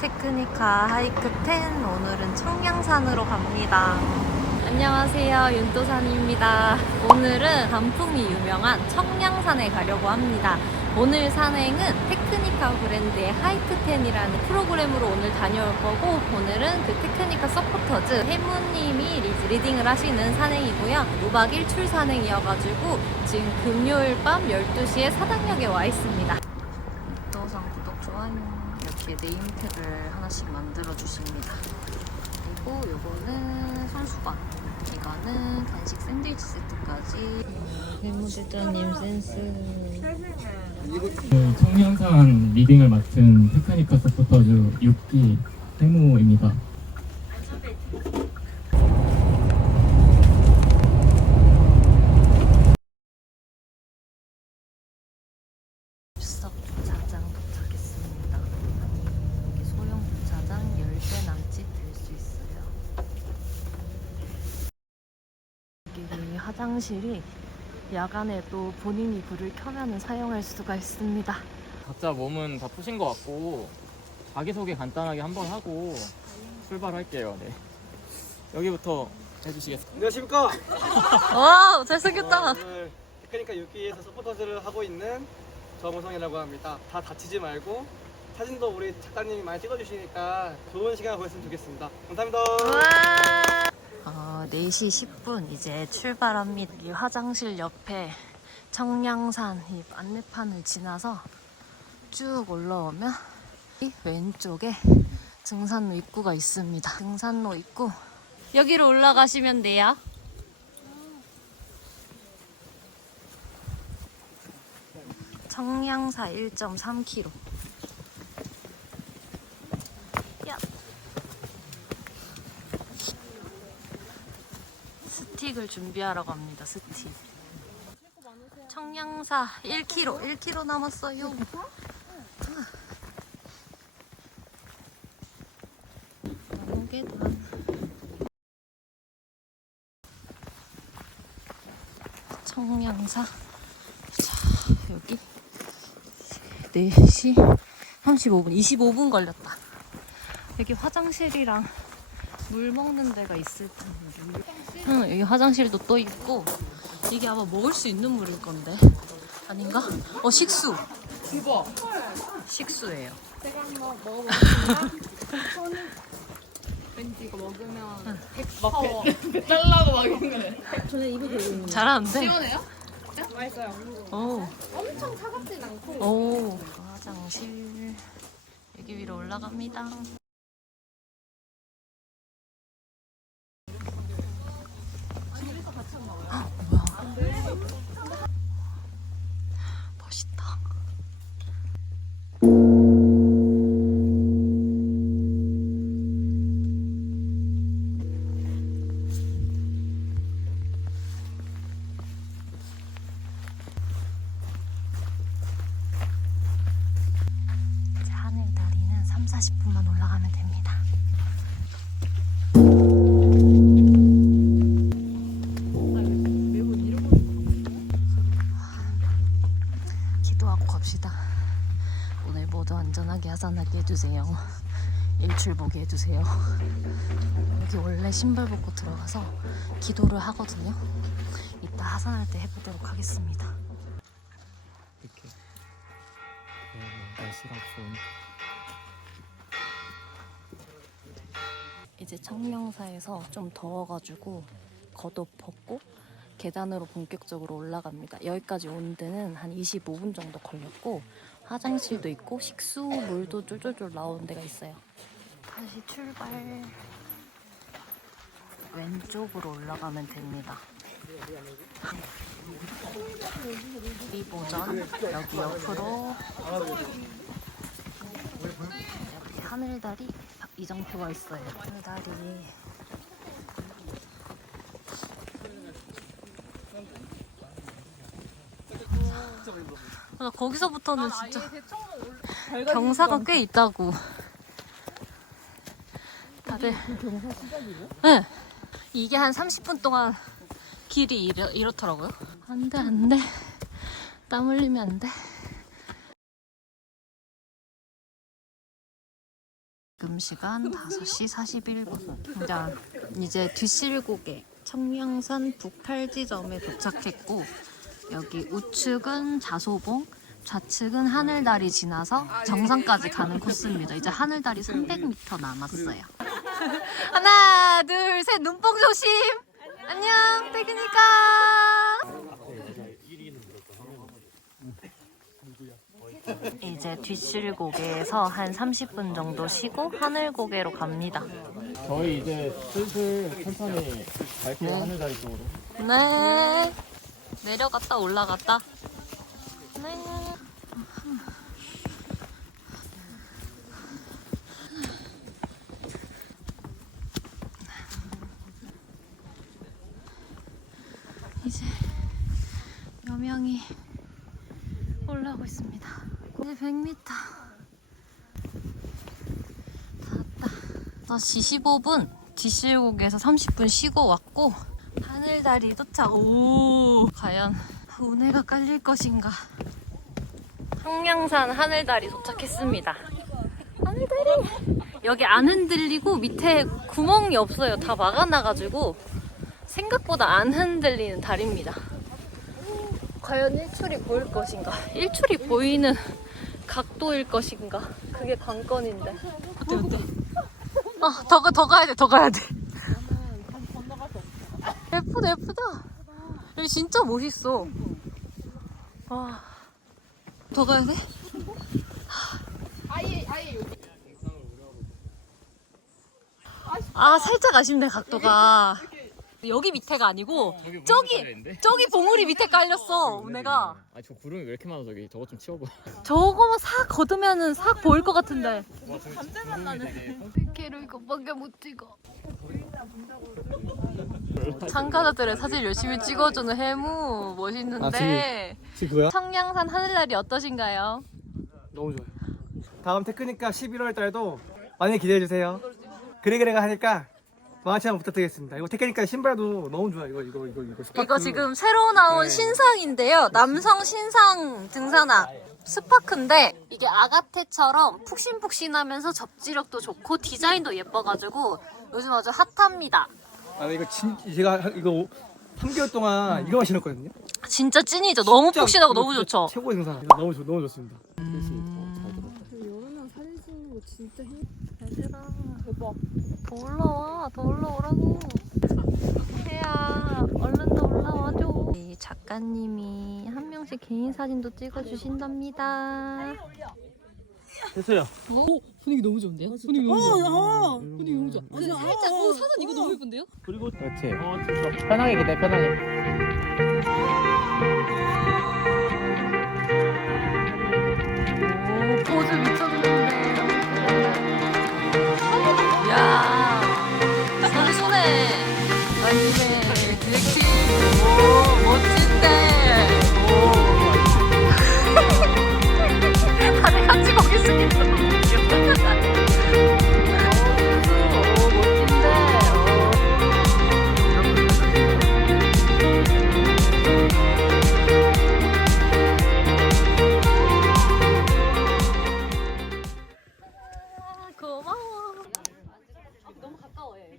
테크니카 하이크 10 오늘은 청량산으로 갑니다. 안녕하세요 윤도산입니다. 오늘은 단풍이 유명한 청량산에 가려고 합니다. 오늘 산행은 테크니카 브랜드의 하이크 10이라는 프로그램으로 오늘 다녀올 거고 오늘은 그 테크니카 서포터즈 해무님이 리- 리딩을 하시는 산행이고요. 5박 1출 산행이어가지고 지금 금요일 밤 12시에 사당역에 와 있습니다. 영상 구독, 좋아요 이렇게 네임택을 하나씩 만들어 주십니다. 그리고 요거는 손수건, 이거는 간식 샌드위치 세트까지. 해무대장님 센스. 그 청량산 리딩을 맡은 테크니카 서포터즈 6기 해무입니다. 섭 주차장 도착했습니다. 여기 소형 주차장 10대 남짓 될 수 있어요. 여기 화장실이 야간에도 본인이 불을 켜면 사용할 수가 있습니다. 각자 몸은 다 푸신 것 같고 자기소개 간단하게 한번 하고 출발할게요. 네. 여기부터 해주시겠어요? 안녕하십니까? 와 잘생겼다. 오늘 테크니카 6기에서 서포터즈를 하고 있는 정우성이라고 합니다. 다 다치지 말고 사진도 우리 작가님이 많이 찍어주시니까 좋은 시간 보냈으면 좋겠습니다. 감사합니다. 어, 4시 10분 이제 출발합니다. 이 화장실 옆에 청량산 이 안내판을 지나서 쭉 올라오면 이 왼쪽에 등산로 입구가 있습니다. 등산로 입구 여기로 올라가시면 돼요. 청량사 1.3km. 스틱을 준비하러 갑니다. 스틱. 청량사 1km, 1km 남았어요. 나무계단. 청량사. 자, 여기 4시 35분, 25분 걸렸다. 여기 화장실이랑 물 먹는 데가 있을 텐데. 응, 여기 화장실도 또 있고 이게 아마 먹을 수 있는 물일 건데 아닌가? 어 식수. 이거 식수예요. 제가 한번 먹어보겠습니다. 왠지 이거 먹으면 어. 저는 입이 되고 있는 잘하는데. 시원해요? 맛있어요. 오, 엄청 차갑진 않고 오. 화장실 여기 위로 올라갑니다. 갑시다. 오늘 모두 안전하게 하산하게 해주세요. 일출 보게 해주세요. 여기 원래 신발 벗고 들어가서 기도를 하거든요. 이따 하산할 때 해보도록 하겠습니다. 이렇게 날씨가 좋은 이제 청명사에서 좀 더워가지고 겉옷 벗고 계단으로 본격적으로 올라갑니다. 여기까지 온 데는 한 25분 정도 걸렸고 화장실도 있고 식수 물도 쫄쫄쫄 나오는 데가 있어요. 다시 출발. 왼쪽으로 올라가면 됩니다. 이 보전 여기 옆으로 여기 하늘다리 이정표가 있어요. 하늘다리. 나 거기서부터는 진짜 경사가 꽤 있다고. 다들. 네. 이게 한 30분 동안 길이 이렇, 이렇더라고요. 안 돼, 안 돼. 땀 흘리면 안 돼. 지금 시간 5시 41분. 자, 이제 뒷실곡에 청량산 북팔지점에 도착했고 여기 우측은 자소봉, 좌측은 하늘다리 지나서 정상까지 가는 코스입니다. 이제 하늘다리 300m 남았어요. 하나, 둘, 셋, 눈뽕 조심. 안녕, 태근이가. 이제 뒷실고개에서 한 30분 정도 쉬고 하늘고개로 갑니다. 저희 이제 슬슬 천천히 갈게요 하늘다리 쪽으로 네. 내려갔다 올라갔다. 네. 이제 여명이 올라오고 있습니다. 이제 100m. 다 왔다. 5시 15분 뒷실곡에서 30분 쉬고 왔고 하늘다리 도착. 오, 과연 운해가 깔릴 것인가? 청량산 하늘다리 도착했습니다. 하늘다리. 여기 안 흔들리고 밑에 구멍이 없어요. 다 막아놔가지고 생각보다 안 흔들리는 다리입니다. 과연 일출이 보일 것인가? 일출이 보이는 각도일 것인가? 그게 관건인데. 어때 어때? 아, 더, 가- 더 가야 돼, 더 가야 돼. 예쁘다, 예쁘다. 여기 진짜 멋있어. 와. 더 가야 돼? 아예 아예 여기. 아, 살짝 아쉽네, 각도가. 여기 밑에가 아니고, 저기, 저기 봉우리 밑에 깔렸어, 내가. 아 저 구름이 왜 이렇게 많아 저기 저거 좀 치워봐 저거만 싹 걷으면은 싹 보일 것 같은데. 잠재만 나는 걔를 이것밖에 못 찍어. 참가자들의 사진 열심히 찍어주는 해무 멋있는데 지금 그거야? 청량산 하늘날이 어떠신가요? 너무 좋아요. 다음 테크니까 11월 달도 많이 기대해 주세요. 그래 그래가 하니까 많지 않은 부탁드리겠습니다. 이거 테크니까 신발도 너무 좋아. 이거 이거 이거 이거. 스파크. 이거 지금 새로 나온 네. 신상인데요. 남성 신상 등산화 스파크인데 이게 아가테처럼 푹신푹신하면서 접지력도 좋고 디자인도 예뻐가지고 요즘 아주 핫합니다. 아 이거 진 제가 한- 이거 3개월 동안 이거만 신었거든요. 진짜 찐이죠. 너무 진짜 푹신하고 이거 너무 진짜 좋죠. 최고의 등산. 이거 너무 좋 너무 좋습니다. 여름에 사진 찍는 거 진짜 힘. 얘들아 대박. 더 올라와 더 올라오라고 혜야 얼른 더 올라와줘 이 작가님이 한 명씩 개인 사진도 찍어주신답니다 됐어요. 오 분위기 너무 좋은데요? 분위기 너무 좋아 분위기 너무 좋아. 아니 살짝 어 사진 이거 너무 예쁜데요? 그리고 그렇지. 어, 편하게 기대 편하게 고마워 너무 가까워 얘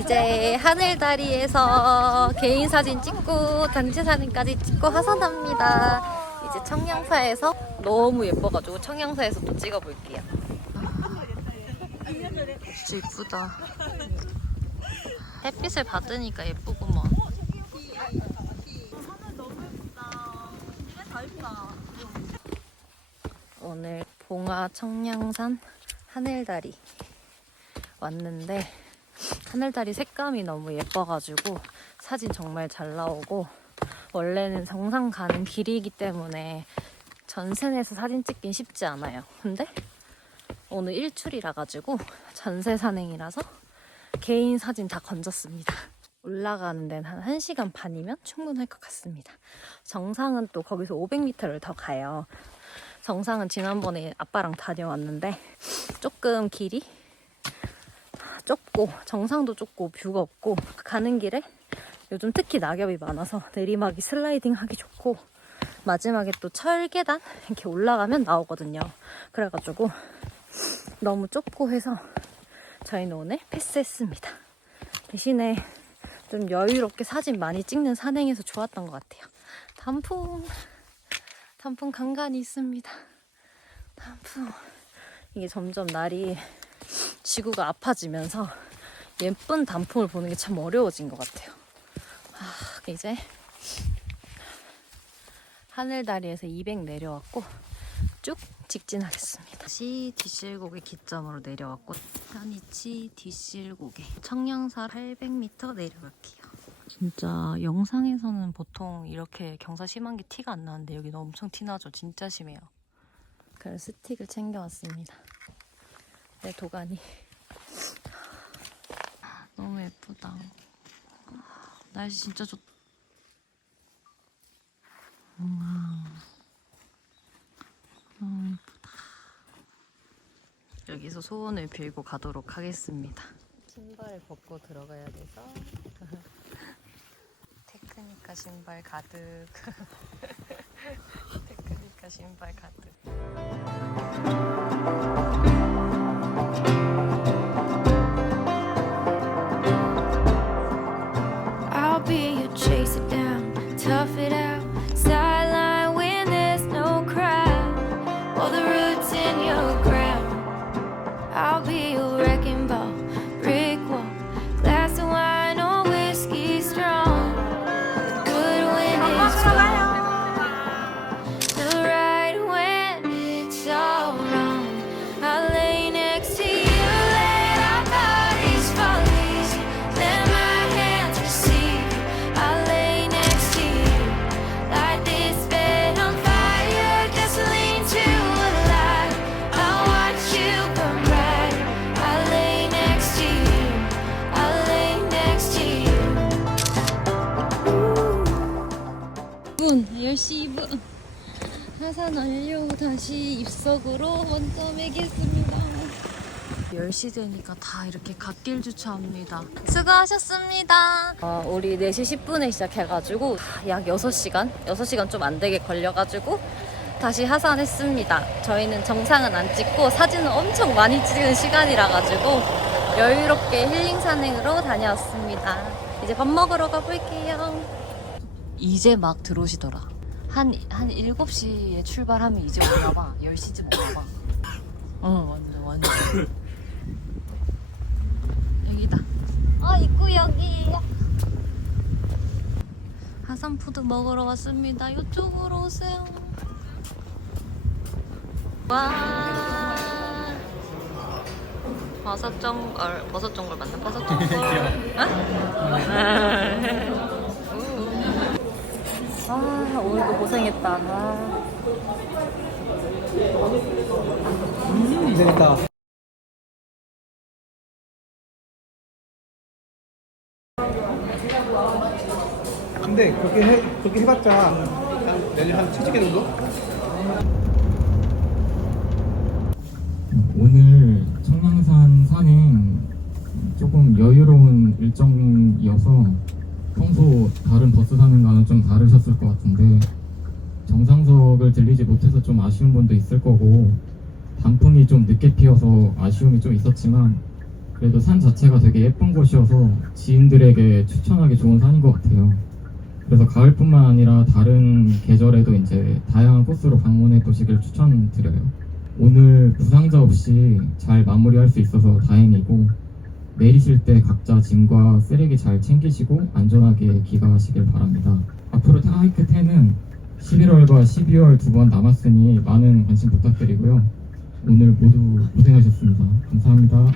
이제 하늘다리에서 개인 사진 찍고 단체 사진까지 찍고 하산합니다. 이제 청량사에서 너무 예뻐가지고 청량사에서 또 찍어볼게요. 진짜 이쁘다. 햇빛을 받으니까 예쁘구먼. 오늘 봉화 청량산 하늘다리 왔는데 하늘다리 색감이 너무 예뻐가지고 사진 정말 잘 나오고 원래는 정상 가는 길이기 때문에 전선에서 사진 찍긴 쉽지 않아요. 근데 오늘 일출이라 가지고 전세 산행이라서 개인 사진 다 건졌습니다. 올라가는 데는 한 1시간 반이면 충분할 것 같습니다. 정상은 또 거기서 500m를 더 가요. 정상은 지난번에 아빠랑 다녀왔는데 조금 길이 좁고 정상도 좁고 뷰가 없고 가는 길에 요즘 특히 낙엽이 많아서 내리막이 슬라이딩 하기 좋고 마지막에 또 철계단 이렇게 올라가면 나오거든요. 그래가지고 너무 좁고 해서 저희는 오늘 패스했습니다. 대신에 좀 여유롭게 사진 많이 찍는 산행에서 좋았던 것 같아요. 단풍, 단풍 간간히 있습니다. 단풍. 이게 점점 날이 지구가 아파지면서 예쁜 단풍을 보는 게 참 어려워진 것 같아요. 아, 이제 하늘다리에서 200 내려왔고 쭉 직진하겠습니다. 다시 뒷실곡의 기점으로 내려왔고 현이치 뒷실곡에 청량사 800m 내려갈게요. 진짜 영상에서는 보통 이렇게 경사 심한 게 티가 안 나는데 여기 는 엄청 티나죠. 진짜 심해요. 그래서 스틱을 챙겨왔습니다. 내 도가니. 너무 예쁘다. 날씨 진짜 좋다. 우와. 너무 예쁘다. 여기서 소원을 빌고 가도록 하겠습니다. 신발을 벗고 들어가야 돼서 테크니카 신발 가득. 테크니카 신발 가득. 다시 입석으로 먼저 매겠습니다. 10시 되니까 다 이렇게 갓길 주차합니다. 수고하셨습니다. 어, 우리 4시 10분에 시작해가지고 약 6시간? 6시간 좀 안 되게 걸려가지고 다시 하산했습니다. 저희는 정상은 안 찍고 사진은 엄청 많이 찍은 시간이라 가지고 여유롭게 힐링 산행으로 다녀왔습니다. 이제 밥 먹으러 가볼게요. 이제 막 들어오시더라. 한, 한 7시에 출발하면 이제 오나 봐. 10시쯤 오나 봐. 어, 완전, 완전. 여기다. 아, 입구 여기. 하산푸드 먹으러 왔습니다. 이쪽으로 오세요. 와. 버섯 전골, 버섯 전골 맞나? 버섯 전골. 아, 오늘도 고생했다. 아. 음, 재밌다. 근데 그렇게 해 그렇게 해봤자 한 내년 한 70개 정도? 오늘 청량산 산행 조금 여유로운 일정이어서 평소 다른 버스 산행과는 좀 다르셨을 것 같은데 정상석을 들리지 못해서 좀 아쉬운 분도 있을 거고 단풍이 좀 늦게 피어서 아쉬움이 좀 있었지만 그래도 산 자체가 되게 예쁜 곳이어서 지인들에게 추천하기 좋은 산인 것 같아요. 그래서 가을뿐만 아니라 다른 계절에도 이제 다양한 코스로 방문해 보시길 추천드려요. 오늘 부상자 없이 잘 마무리할 수 있어서 다행이고 내리실 때 각자 짐과 쓰레기 잘 챙기시고 안전하게 귀가하시길 바랍니다. 앞으로 하이크 10은 11월과 12월 두 번 남았으니 많은 관심 부탁드리고요. 오늘 모두 고생하셨습니다. 감사합니다.